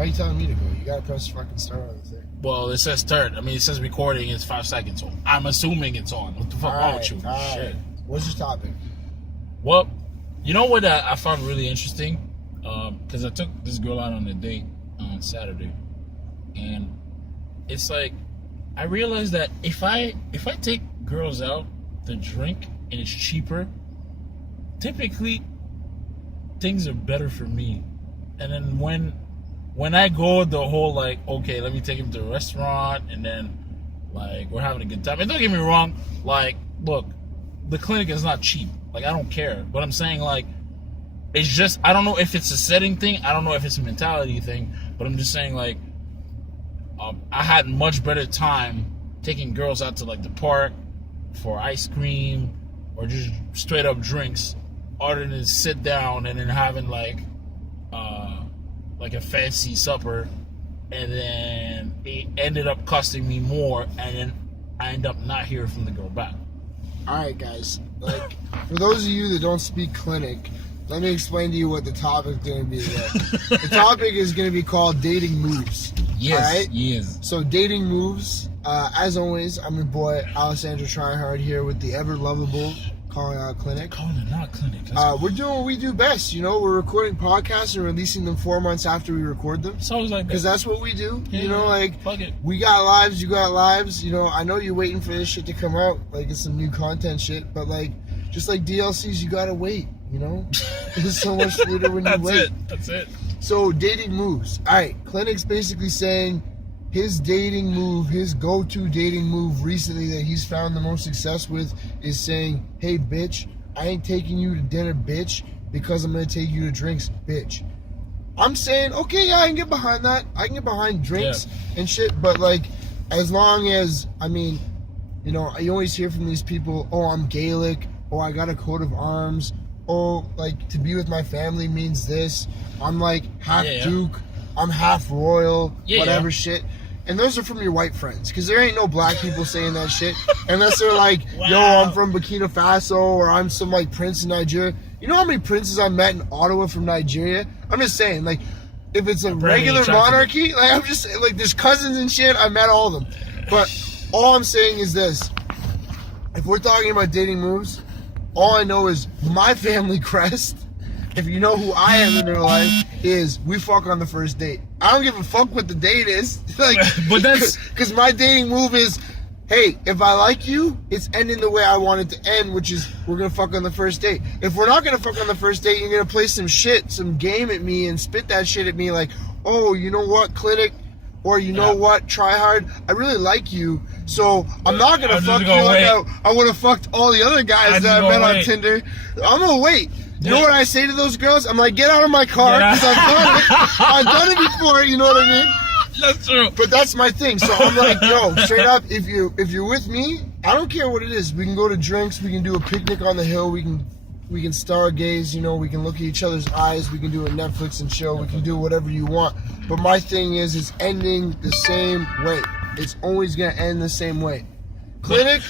Why are you telling me to go? You gotta press fucking start on the thing. Well, it says start. I mean, it says recording. It's 5 seconds. So I'm assuming it's on. What the fuck wrong with you? Shit. What's your topic? Well, you know what I found really interesting? Because I took this girl out on a date on Saturday, and it's like I realized that if I take girls out to drink and it's cheaper, typically things are better for me. And then when I go the whole like, okay, let me take him to a restaurant and then like we're having a good time. And don't get me wrong, like, look, the clinic is not cheap. Like, I don't care. But I'm saying, like, it's just, I don't know if it's a setting thing. I don't know if it's a mentality thing. But I'm just saying, like, I had much better time taking girls out to, like, the park for ice cream or just straight up drinks other than sit down and then having, like a fancy supper. And then it ended up costing me more. And then I end up not hearing from the girl back. Alright, guys. Like, for those of you that don't speak clinic, let me explain to you what the topic is going to be today. The topic is going to be called dating moves. Yes, all right? Yes. So, dating moves. As always, I'm your boy, Alessandro Tryhard, here with the ever-lovable Calling Out Clinic. Calling It Out Clinic. We're doing what we do best, you know? We're recording podcasts and releasing them 4 months after we record them. It's always like that. Because that's what we do. Yeah, you know, like, fuck it. we got lives, you got lives. You know, I know you're waiting for this shit to come out. Like, it's some new content shit. But, like, just like DLCs, you gotta wait, you know? It's so much sweeter when you wait. That's it. So, dating moves. Alright, Clinic's basically saying his dating move, his go-to dating move recently that he's found the most success with is saying, hey, bitch, I ain't taking you to dinner, bitch, because I'm gonna take you to drinks, bitch. I'm saying, okay, yeah, I can get behind that. I can get behind drinks and shit, but, like, as long as, I mean, you know, I always hear from these people, oh, I'm Gaelic, oh, I got a coat of arms, oh, like, to be with my family means this, I'm, like, half Duke, I'm half royal, whatever shit. And those are from your white friends, because there ain't no black people saying that shit, unless they're like, yo, I'm from Burkina Faso, or I'm some, like, prince in Nigeria. You know how many princes I met in Ottawa from Nigeria? I'm just saying, like, if it's a regular monarchy, like, I'm just saying, like, there's cousins and shit, I met all of them. But all I'm saying is this. If we're talking about dating moves, all I know is my family crest, if you know who I am in their life, is we fuck on the first date. I don't give a fuck what the date is. Like, but that's... Because my dating move is, hey, if I like you, it's ending the way I want it to end, which is we're going to fuck on the first date. If we're not going to fuck on the first date, you're going to play some shit, some game at me and spit that shit at me like, oh, you know what, Clinic? Or you know what, Tryhard, I really like you, so I'm not going to fuck you like I would have fucked all the other guys that I met on Tinder. I'm going to wait. You know what I say to those girls? I'm like, get out of my car, because I've done it. I've done it before, you know what I mean? That's true. But that's my thing. So I'm like, yo, straight up, if you're with me, I don't care what it is. We can go to drinks, we can do a picnic on the hill, we can stargaze, you know, we can look at each other's eyes, we can do a Netflix and chill, we can do whatever you want. But my thing is, it's ending the same way. It's always gonna end the same way. Clinic,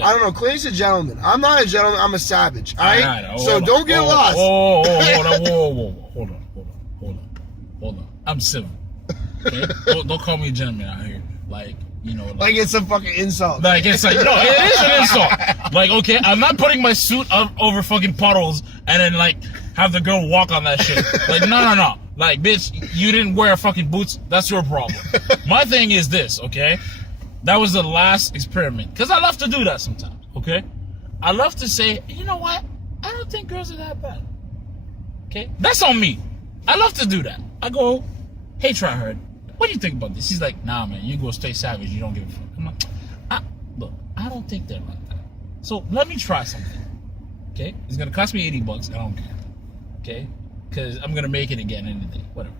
I don't know, Clinic's a gentleman. I'm not a gentleman, I'm a savage, alright? So don't get lost. Hold on. I'm civil. Okay? don't call me a gentleman out here. Like, you know, like it's a fucking insult. Like it's like, no, it is an insult. Like, okay, I'm not putting my suit up over fucking puddles and then like have the girl walk on that shit. Like, no. Like, bitch, you didn't wear fucking boots. That's your problem. My thing is this, okay? That was the last experiment. Because I love to do that sometimes, okay? I love to say, you know what? I don't think girls are that bad. Okay? That's on me. I love to do that. I go, hey, Tryhard, what do you think about this? He's like, nah, man, you go stay savage. You don't give a fuck. I'm like, look, I don't think they're like that. So let me try something. Okay? It's going to cost me $80. I don't care. Okay? Because I'm going to make it again in the day. Whatever.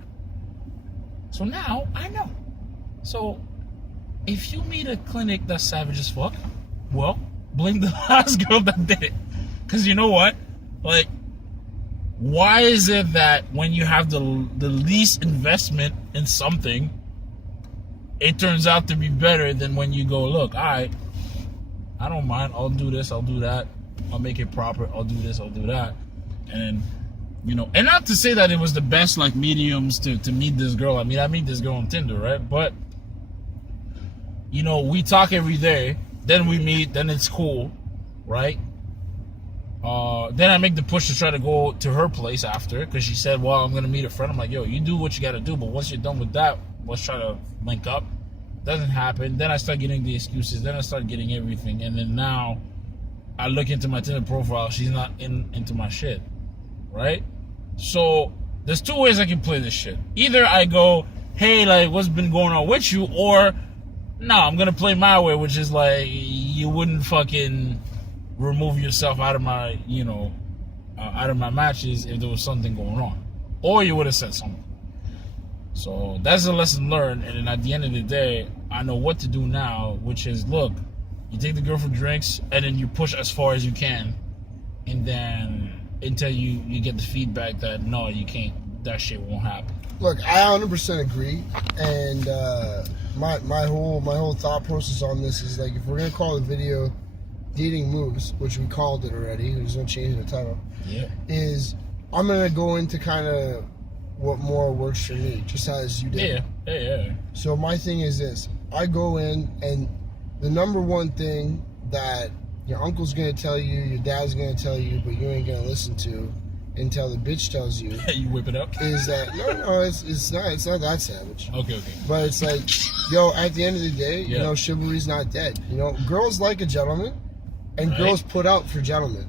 So now I know. So if you meet a clinic that's savage as fuck, well, blame the last girl that did it. Because you know what? Like, why is it that when you have the least investment in something, it turns out to be better than when you go, look, all right, I don't mind. I'll do this. I'll do that. I'll make it proper. I'll do this. I'll do that. And You know, and not to say that it was the best like mediums to meet this girl. I mean, I meet this girl on Tinder, right? But you know, we talk every day, then we meet, then it's cool, right? Then I make the push to try to go to her place after, because she said, well, I'm gonna meet a friend. I'm like, yo, you do what you gotta do, but once you're done with that, let's try to link up. Doesn't happen. Then I start getting the excuses, then I start getting everything, and then now I look into my Tinder profile, she's not into my shit, right? So there's two ways I can play this shit. Either I go, hey, like, what's been going on with you? Or, no, I'm going to play my way, which is like, you wouldn't fucking remove yourself out of my, you know, out of my matches if there was something going on. Or you would have said something. So that's a lesson learned. And then at the end of the day, I know what to do now, which is, look, you take the girl for drinks, and then you push as far as you can, and then until you get the feedback that no, you can't, that shit won't happen. Look, I 100% agree, and my whole thought process on this is like, if we're gonna call the video "Dating Moves," which we called it already, there's no change in the title. Yeah. Is I'm gonna go into kind of what more works for me, just as you did. Yeah. So my thing is this: I go in, and the number one thing that your uncle's gonna tell you, your dad's gonna tell you, but you ain't gonna listen to until the bitch tells you. You whip it up. Is that no? It's not that savage. Okay. But it's like, yo, at the end of the day, you know, chivalry's not dead. You know, girls like a gentleman, and girls put out for gentlemen,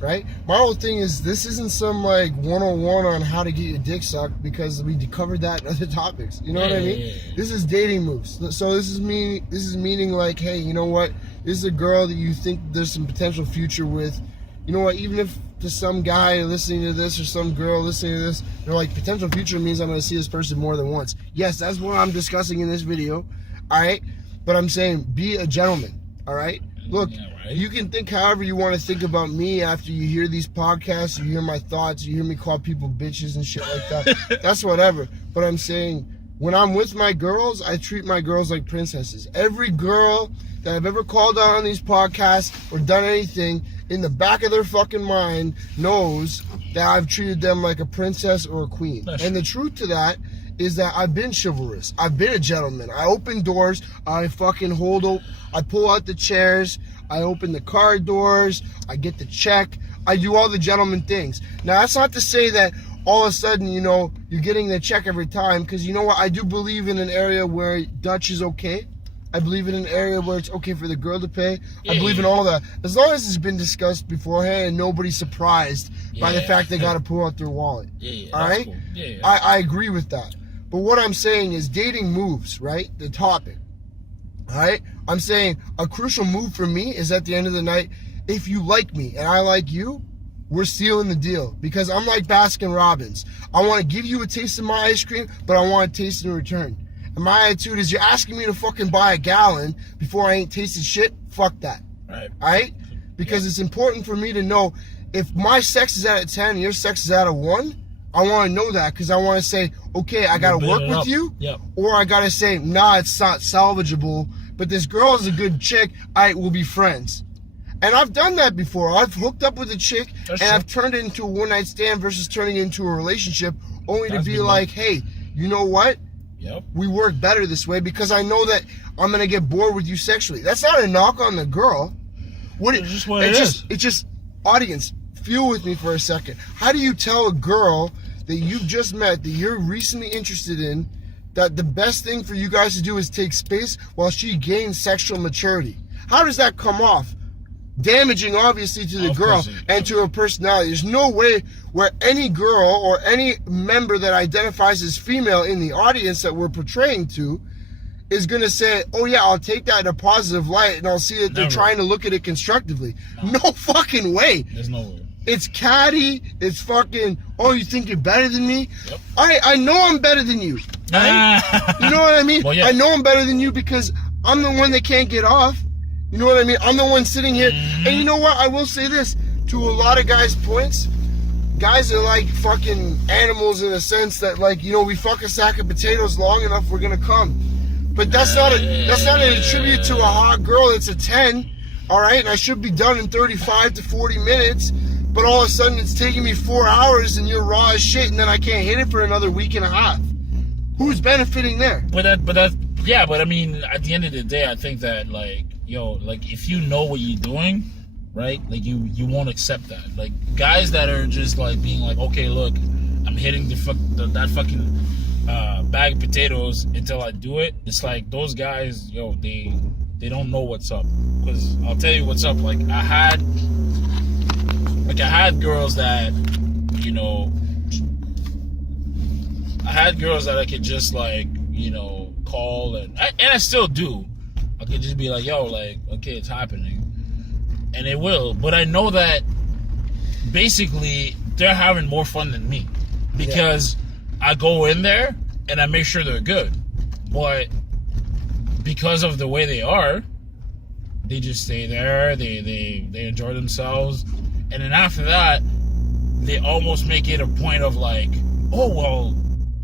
right? My whole thing is, this isn't some like 101 on how to get your dick sucked, because we covered that in other topics. You know what I mean? Yeah. This is dating moves. So this is meaning like, hey, you know what? This is a girl that you think there's some potential future with. You know what? Even if to some guy listening to this or some girl listening to this, they're like, potential future means I'm going to see this person more than once. Yes, that's what I'm discussing in this video. All right? But I'm saying, be a gentleman. All right? Look, you can think however you want to think about me after you hear these podcasts, you hear my thoughts, you hear me call people bitches and shit like that. That's whatever. But I'm saying, when I'm with my girls, I treat my girls like princesses. Every girl that I've ever called out on these podcasts or done anything, in the back of their fucking mind knows that I've treated them like a princess or a queen. And the truth to that is that I've been chivalrous. I've been a gentleman. I open doors. I fucking I pull out the chairs. I open the car doors. I get the check. I do all the gentleman things. Now, that's not to say that all of a sudden, you know, you're getting the check every time, because you know what? I do believe in an area where Dutch is okay. I believe in an area where it's okay for the girl to pay. I believe in all that. As long as it's been discussed beforehand and nobody's surprised by the fact they got to pull out their wallet. All right? Cool. I agree with that. But what I'm saying is dating moves, right? The topic. All right? I'm saying a crucial move for me is, at the end of the night, if you like me and I like you, we're sealing the deal. Because I'm like Baskin Robbins. I want to give you a taste of my ice cream, but I want a taste in return. And my attitude is, you're asking me to fucking buy a gallon before I ain't tasted shit? Fuck that. Right. Alright? Because it's important for me to know, if my sex is at a 10 and your sex is at a 1, I want to know that, because I want to say, okay, I got to work with you. Or I got to say, nah, it's not salvageable, but this girl is a good chick. Alright, we'll be friends. And I've done that before. I've hooked up with a chick, I've turned it into a one-night stand versus turning it into a relationship, only to be like, hey, you know what? We work better this way, because I know that I'm going to get bored with you sexually. That's not a knock on the girl. It's just, audience, feel with me for a second. How do you tell a girl that you've just met, that you're recently interested in, that the best thing for you guys to do is take space while she gains sexual maturity? How does that come off? Damaging, obviously, to the girl and to her personality. There's no way where any girl or any member that identifies as female in the audience that we're portraying to is going to say, oh yeah, I'll take that in a positive light, and I'll see that they're trying to look at it constructively. No fucking way. There's no way. It's catty. It's fucking, oh, you think you're better than me? I know I'm better than you. Right? You know what I mean? I know I'm better than you, because I'm the one that can't get off. You know what I mean? I'm the one sitting here. And you know what? I will say this. To a lot of guys' points, guys are like fucking animals, in a sense that, like, you know, we fuck a sack of potatoes long enough, we're going to come. But that's not an attribute to a hot girl. It's a 10. All right? And I should be done in 35 to 40 minutes. but all of a sudden it's taking me 4 hours and you're raw as shit, and then I can't hit it for another week and a half. Who's benefiting there? But I mean, at the end of the day, I think that like, yo, like if you know what you're doing, right? Like you won't accept that. Like guys that are just like being like, okay, look, I'm hitting that fucking bag of potatoes until I do it. It's like those guys, yo, they don't know what's up. Because I'll tell you what's up. Like I had girls that, you know, I could just like, you know, call and I still do. I could just be like, yo, like, okay, it's happening. And it will. But I know that basically they're having more fun than me. Because I go in there and I make sure they're good. But because of the way they are, they just stay there, they enjoy themselves. And then after that, they almost make it a point of like, oh well,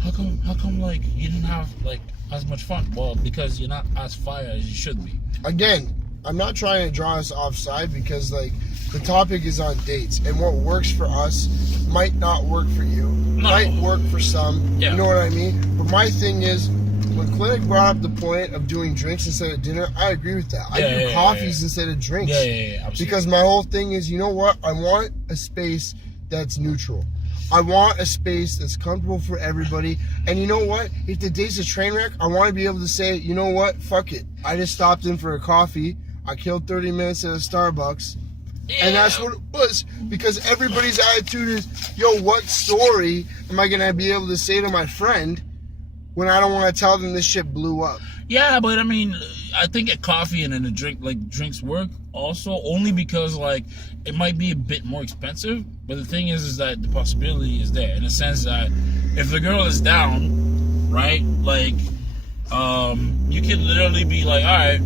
how come like you didn't have like as much fun? Well, because you're not as fire as you should be. Again, I'm not trying to draw us offside because like the topic is on dates, and what works for us might not work for you. No. Might work for some. Yeah. You know what I mean? But my thing is, when Clinic brought up the point of doing drinks instead of dinner, I agree with that. I do coffees instead of drinks. Yeah, absolutely. Because my whole thing is, you know what? I want a space that's neutral. I want a space that's comfortable for everybody. And you know what? If the date's a train wreck, I want to be able to say, you know what? Fuck it. I just stopped in for a coffee. I killed 30 minutes at a Starbucks. Yeah. And that's what it was. Because everybody's attitude is, yo, what story am I going to be able to say to my friend when I don't want to tell them this shit blew up? Yeah, but I mean, I think a coffee and then a drink, like drinks work also only because like it might be a bit more expensive. But the thing is that the possibility is there in the sense that if the girl is down, right, like, you could literally be like, all right,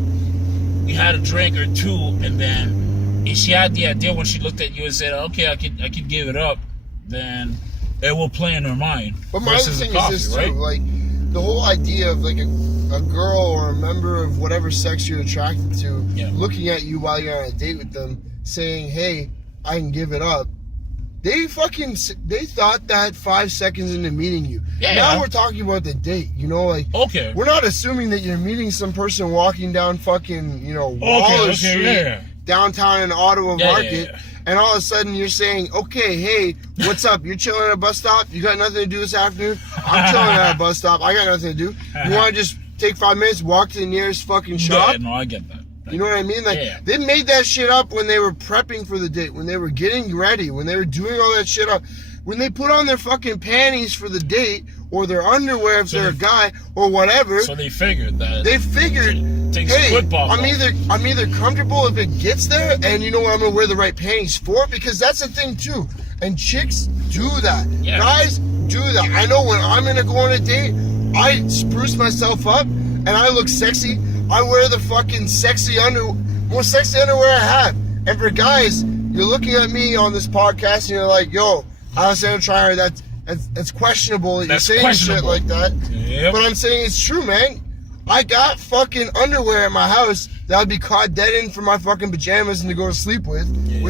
you had a drink or two, and then if she had the idea when she looked at you and said, okay, I could give it up, then it will play in her mind. But my other thing is this too, like the whole idea of like a girl or a member of whatever sex you're attracted to looking at you while you're on a date with them saying, hey, I can give it up. They thought that 5 seconds into meeting you. Yeah. Now we're talking about the date, you know, like, okay, we're not assuming that you're meeting some person walking down fucking, you know, Waller Street, downtown in Ottawa Market, and all of a sudden you're saying, okay, hey, what's up? You're chilling at a bus stop? You got nothing to do this afternoon? I'm chilling at a bus stop. I got nothing to do. You want to just take 5 minutes, walk to the nearest fucking shop? Yeah, no, I get that. You know what I mean? Like, they made that shit up when they were prepping for the date, when they were getting ready, when they were doing all that shit up. When they put on their fucking panties for the date, or their underwear if they're a guy, or whatever. So they figured that. They figured, hey, I'm either comfortable if it gets there, and you know what, I'm gonna wear the right panties for it, because that's the thing too. And chicks do that. Yeah. Guys do that. I know when I'm gonna go on a date, I spruce myself up, and I look sexy. I wear the fucking most sexy underwear I have. And for guys, you're looking at me on this podcast and you're like, yo, I was saying try her. That's questionable that you're saying shit like that. Yep. But I'm saying it's true, man. I got fucking underwear in my house that I'd be caught dead in for my fucking pajamas and to go to sleep with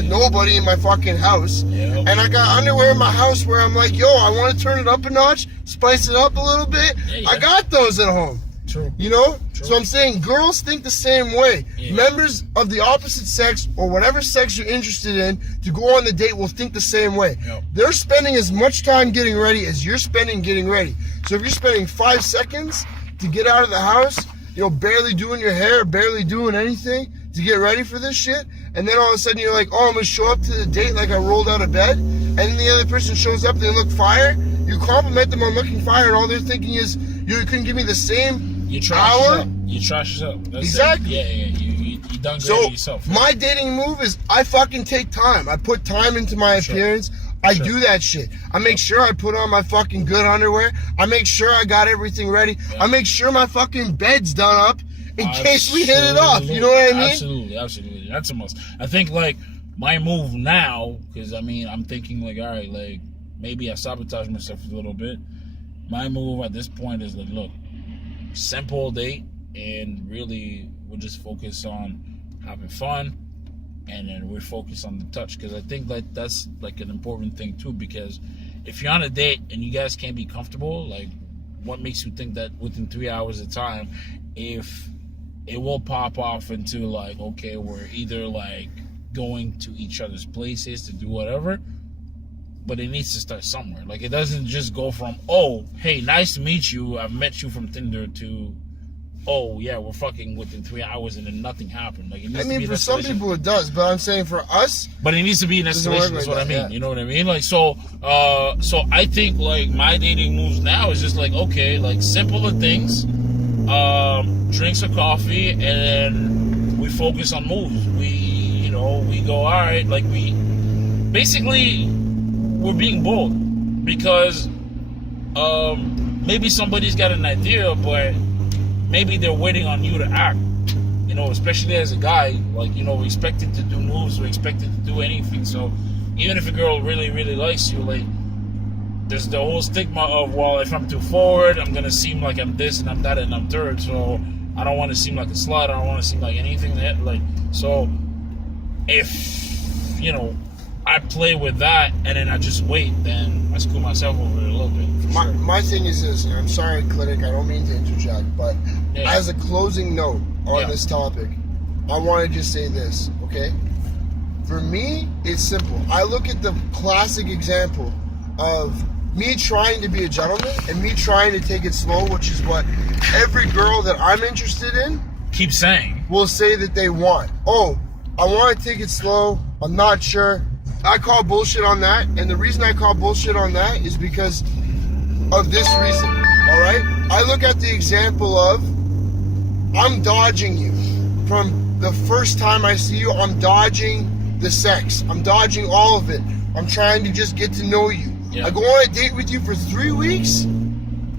nobody in my fucking house. Yep. And I got underwear in my house where I'm like, yo, I want to turn it up a notch, spice it up a little bit. Yeah. I got those at home. True. You know? True. So I'm saying girls think the same way. Yeah. Members of the opposite sex or whatever sex you're interested in to go on the date will think the same way. Yep. They're spending as much time getting ready as you're spending getting ready. So if you're spending 5 seconds to get out of the house, you know, barely doing your hair, barely doing anything to get ready for this shit, and then all of a sudden you're like, oh, I'm going to show up to the date like I rolled out of bed, and then the other person shows up, they look fire, you compliment them on looking fire, and all they're thinking is, you couldn't give me the same hour? You trash yourself. That's exactly. It. Yeah. You done great yourself. So my dating move is I fucking take time. I put time into my appearance. I do that shit. I make sure I put on my fucking good underwear. I make sure I got everything ready. I make sure my fucking bed's done up in case we hit it off. You know what I mean? Absolutely. That's a must. I think, like, my move now, because, I mean, I'm thinking, like, all right, like, maybe I sabotage myself a little bit. My move at this point is, like, look, simple date, and really we'll just focus on having fun, and then we focus on the touch, because I think that that's like an important thing too, because if you're on a date and you guys can't be comfortable, like, what makes you think that within 3 hours of time, if it will pop off into like, okay, we're either like going to each other's places to do whatever, but it needs to start somewhere. Like, it doesn't just go from, oh, hey, nice to meet you, I've met you from Tinder, to, oh yeah, we're fucking within 3 hours and then nothing happened. Like, it needs I to mean, be for an some escalation. people it does, but I'm saying for us, But it needs to be an Doesn't work escalation. That's like what I that, mean. yeah. You know what I mean? Like, so I think like my dating moves now is just like, okay, like simpler things, drinks or coffee, and then we focus on moves. We go, all right, like we're being bold, because maybe somebody's got an idea, but maybe they're waiting on you to act. You know, especially as a guy, like, you know, we're expected to do moves, we're expected to do anything. So even if a girl really, really likes you, like, there's the whole stigma of, well, if I'm too forward, I'm gonna seem like I'm this and I'm that and I'm third. So I don't want to seem like a slut. I don't want to seem like anything that, like, so if, you know, I play with that and then I just wait, then I screw myself over it a little bit. my thing is this, and I'm sorry, Clinic, I don't mean to interject, but Yeah. as a closing note on Yeah. this topic, I want to just say this, okay? For me, it's simple. I look at the classic example of me trying to be a gentleman and me trying to take it slow, which is what every girl that I'm interested in Keep saying. will say that they want. Oh, I want to take it slow. I'm not sure. I call bullshit on that, and the reason I call bullshit on that is because of this reason, all right? I look at the example of, I'm dodging you. From the first time I see you, I'm dodging the sex. I'm dodging all of it. I'm trying to just get to know you. Yeah. I go on a date with you for 3 weeks,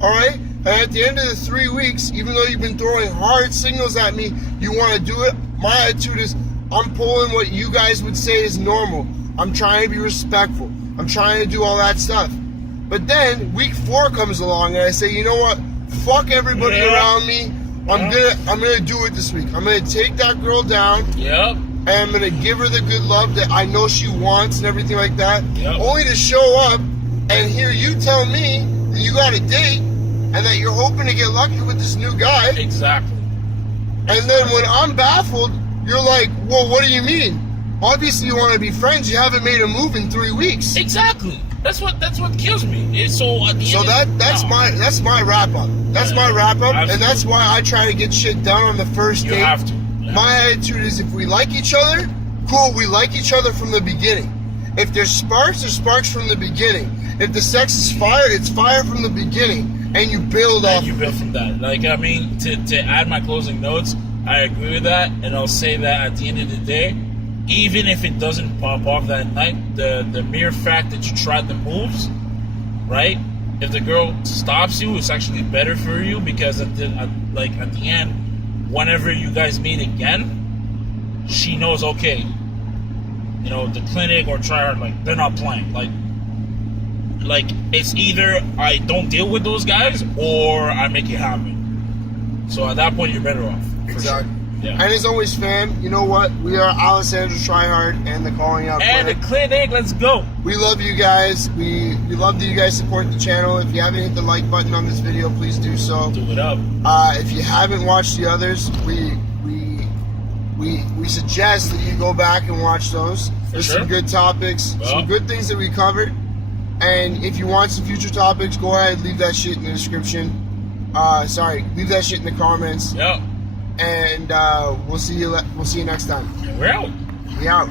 all right? And at the end of the 3 weeks, even though you've been throwing hard signals at me, you want to do it, my attitude is, I'm pulling what you guys would say is normal. I'm trying to be respectful. I'm trying to do all that stuff. But then week 4 comes along and I say, you know what? Fuck everybody Yeah. around me. I'm gonna do it this week. I'm gonna take that girl down Yep. and I'm gonna give her the good love that I know she wants and everything like that. Yep. Only to show up and hear you tell me that you got a date and that you're hoping to get lucky with this new guy. Exactly. And then when I'm baffled, you're like, well, what do you mean? Obviously you want to be friends. You haven't made a move in 3 weeks. Exactly. That's what kills me. It's so at the So end, that's no. my wrap up. That's Yeah, my wrap up, and absolutely. that's why I try to get shit done on the first You date. have to. Yeah. My attitude is, if we like each other, cool. We like each other from the beginning. If there's sparks from the beginning. If the sex is fire, it's fire from the beginning, and you build off. And you built from that. Like, I mean, to add my closing notes, I agree with that, and I'll say that at the end of the day, even if it doesn't pop off that night, the mere fact that you tried the moves, right? If the girl stops you, it's actually better for you, because at the end, whenever you guys meet again, she knows, okay, you know, the Clinic or Try Hard, like, they're not playing. Like it's either I don't deal with those guys or I make it happen. So at that point, you're better off. For Exactly. Sure. Yeah. And as always, fam, you know what? We are Alessandro Tryhard and the Calling Out And the Clinic. Clinic, let's go. We love you guys. We love that you guys support the channel. If you haven't hit the like button on this video, please do so. Do it up. If you haven't watched the others, we suggest that you go back and watch those. There's sure. some good topics, Well. some good things that we covered. And if you want some future topics, go ahead, leave that shit in the description. Leave that shit in the comments. Yep. And we'll see you next time. And we're out. We out.